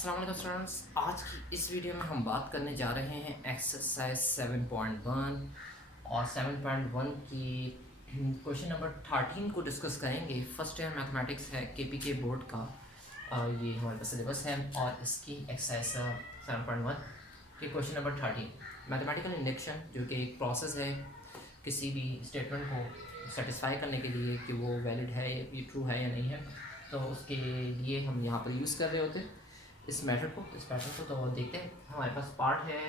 अस्सलाम वालेकुम स्टूडेंट्स। आज की इस वीडियो में हम बात करने जा रहे हैं एक्सरसाइज 7.1 और 7.1 की क्वेश्चन नंबर 13 को डिस्कस करेंगे। फर्स्ट ईयर मैथमेटिक्स है केपीके बोर्ड का। ये हमारे पास सिलेबस है और इसकी एक्सरसाइज 7.1 के क्वेश्चन नंबर 13 मैथमेटिकल इंडक्शन, जो कि एक प्रोसेस है किसी भी स्टेटमेंट को सेटिस्फाई करने के लिए कि वो वैलिड है, ये ट्रू है या नहीं है। तो उसके लिए हम यहाँ पर यूज़ कर रहे होते हैं इस पैटर्न को। तो देखते हैं, हमारे पास पार्ट है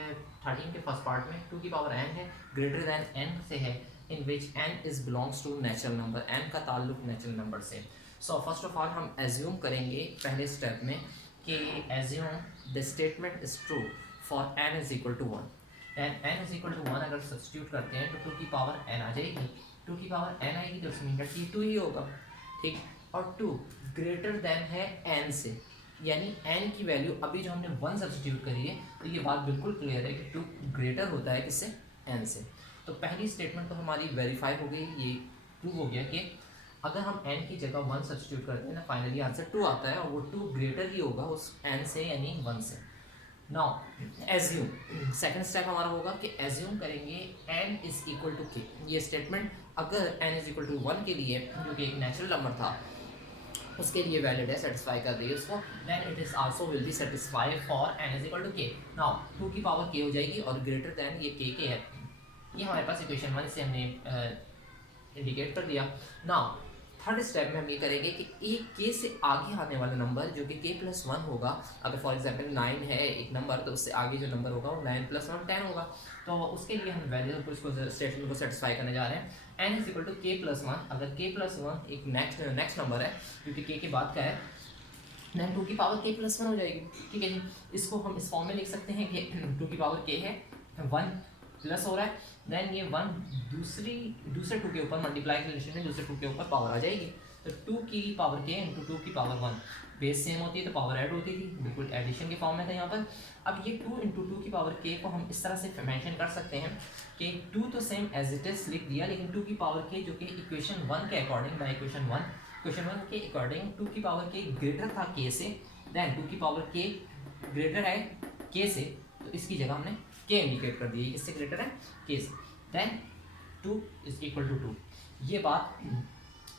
13 के फर्स्ट पार्ट में 2 की पावर n है, ग्रेटर दैन n से है, in which n is belongs to natural number, n का ताल्लुक नेचुरल नंबर से। सो फर्स्ट ऑफ ऑल हम एज्यूम करेंगे पहले स्टेप में कि assume the statement is true for n is equal to 1 and n is equal to 1 अगर substitute करते हैं तो 2 की पावर n आ जाएगी। 2 की पावर n आएगी तो उसमें कि 2 ही होगा, ठीक। और 2 ग्रेटर दैन है n से, यानी n की वैल्यू अभी जो हमने 1 सब्स्टिट्यूट करी है, तो ये बात बिल्कुल क्लियर है कि 2 ग्रेटर होता है किससे, n से। तो पहली स्टेटमेंट तो हमारी वेरीफाई हो गई, ये प्रूव हो गया कि अगर हम n की जगह 1 सब्स्टिट्यूट करते हैं ना, फाइनली आंसर 2 आता है और वो 2 ग्रेटर ही होगा उस n से, यानी 1 से। नाउ एज्यूम, सेकंड स्टेप हमारा होगा कि एज्यूम करेंगे n is equal to k। ये स्टेटमेंट अगर n इज इक्वल टू 1 के लिए, जो कि एक नेचुरल नंबर था, उसके लिए वैलिड है, सेटिस्फाई कर रही है उसको, then it is also will be satisfy for n is equal to k। Now 2 की पावर k हो जाएगी और ग्रेटर दैन ये k है, ये हमारे पास इक्वेशन 1 से हमने इंडिकेट कर दिया। नाउ थर्ड स्टेप में हम ये करेंगे कि एक k से आगे आने वाला नंबर जो कि k प्लस 1 होगा, अगर फॉर एग्जांपल 9 है एक नंबर, तो उससे आगे जो नंबर होगा वो 9 प्लस 1 10 होगा। तो उसके लिए हम वैल्यू को, इसको स्टेटमेंट को सेटिस्फाई करने जा रहे हैं। n is equal to k plus 1, अगर k प्लस 1 एक नेक्स्ट नंबर है जो कि k के बाद का है, देन 2 की पावर k प्लस 1 हो जाएगी, ठीक है जी। इसको हम इस फॉर्म में लिख सकते हैं कि 2 की पावर k है, 1 प्लस हो रहा है, देन ये 1 दूसरे 2 के ऊपर मल्टीप्लाई के रिलेशन में दूसरे 2 के ऊपर पावर आ जाएगी। तो 2 की पावर k इंटू 2 की पावर 1, बेस सेम होती है तो पावर ऐड होती थी, बिल्कुल एडिशन के फॉर्म में था यहाँ पर। अब ये 2 इंटू 2 की पावर k को हम इस तरह से मेंशन कर सकते हैं कि 2 तो सेम एज इट इज लिख दिया, लेकिन 2 की पावर k जो कि इक्वेशन 1 के अकॉर्डिंग, बाय इक्वेशन 1 के अकॉर्डिंग 2 की पावर k ग्रेटर था k से, देन 2 की पावर k ग्रेटर है k से, तो इसकी जगह हमने k इंडिकेट कर दी, इससे ग्रेटर है k से, देन 2 इज इक्वल टू 2। ये बात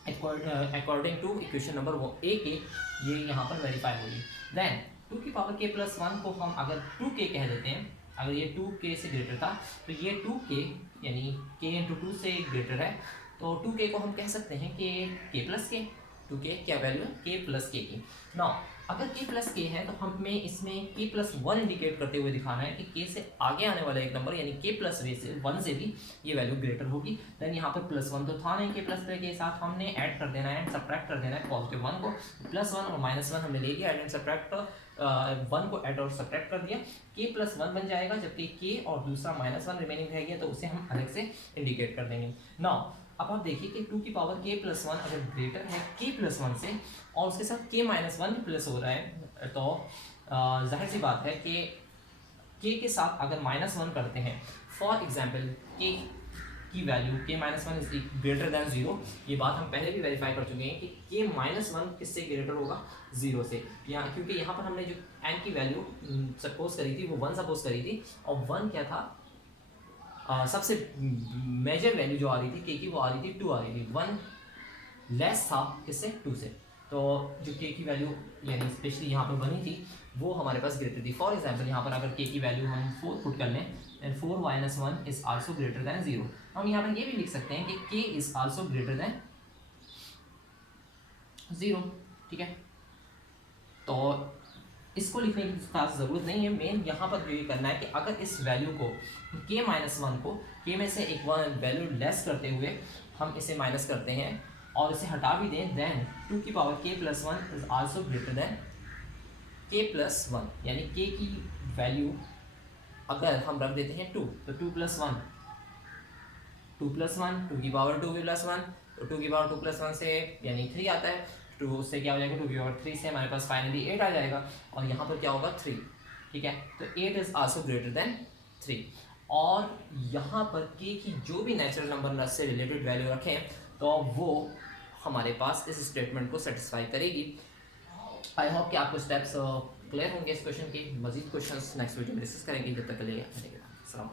according to equation number A के ये यहाँ पर वेरीफाई होगी। देन 2 की पावर k प्लस 1 को हम अगर 2k कह देते हैं, अगर ये 2k से ग्रेटर था तो ये 2k यानी k इंटू 2 से ग्रेटर है, तो 2k को हम कह सकते हैं कि k प्लस k। 2k क्या वैल्यू है, k प्लस k की। नाउ अगर k प्लस k है तो हमें इसमें k प्लस 1 इंडिकेट करते हुए दिखाना है कि k से आगे आने वाला एक नंबर यानी k प्लस 1 से भी ये वैल्यू ग्रेटर होगी। देन यहाँ पर प्लस 1 तो था नहीं, k प्लस के साथ हमने ऐड कर देना है, सब्ट्रैक्ट कर देना है पॉजिटिव 1 को, प्लस 1 और माइनस 1 हमने ले लिया, ऐड एंड सब्ट्रैक्ट 1 को ऐड और सब्ट्रैक्ट कर दिया, k प्लस 1 बन जाएगा, जबकि k और दूसरा माइनस 1 रिमेनिंग रह गया, तो उसे हम अलग से इंडिकेट कर देंगे। नाउ अब आप देखिए कि 2 की पावर k प्लस 1 अगर ग्रेटर है k प्लस 1 से और उसके साथ k माइनस 1 प्लस हो रहा है, तो जाहिर सी बात है कि k के साथ अगर माइनस 1 करते हैं, फॉर एग्जांपल k की value k minus 1 is greater than 0, ये बात हम पहले भी वेरीफाई कर चुके हैं कि k माइनस 1 किससे ग्रेटर होगा, 0 से। यहाँ क्योंकि यहाँ पर हमने जो n की वैल्यू सपोज करी थी वो 1 सपोज करी थी, और 1 क्या था, सबसे मेजर वैल्यू जो आ रही थी k की वो आ रही थी 2 आ रही थी, 1 लेस था किससे, 2 से। तो जो k की वैल्यू यानी स्पेशली यहाँ पर बनी थी वो हमारे पास ग्रेटर थी। फॉर एग्जांपल यहाँ पर अगर k की वैल्यू हम 4 पुट कर लें, then 4 minus 1 is also greater than 0। हम यहाँ पर ये भी लिख सकते हैं कि k is also greater than 0, ठीक है। तो इसको लिखने की खास ज़रूरत नहीं है, मेन यहाँ पर जो ये करना है कि अगर इस वैल्यू को k माइनस 1 को k में से एक वैल्यू लेस करते हुए हम इसे माइनस करते हैं और इसे हटा भी दें, देन 2 की power k plus 1 is also greater than k plus 1, यानी k की वैल्यू अगर हम रख देते हैं 2, तो 2 प्लस 1 2 की पावर 2 प्लस 1, तो 2 की पावर 2 प्लस 1 से यानी 3 आता है, 2 उससे क्या हो जाएगा, 2 की पावर 3 से हमारे पास फाइनली 8 आ जाएगा, और यहाँ पर क्या होगा 3, ठीक है। तो 8 इज आल्सो ग्रेटर देन 3, और यहाँ पर k की जो भी नेचुरल नंबर से रिलेटेड वैल्यू रखें तो वो हमारे पास इस स्टेटमेंट को सेटिस्फाई करेगी। आई होप कि आपको स्टेप्स क्लियर होंगे इस क्वेश्चन के। मजीद क्वेश्चन नेक्स्ट वीडियो में डिस्कस करेंगे। जब तक के लिए सलाम।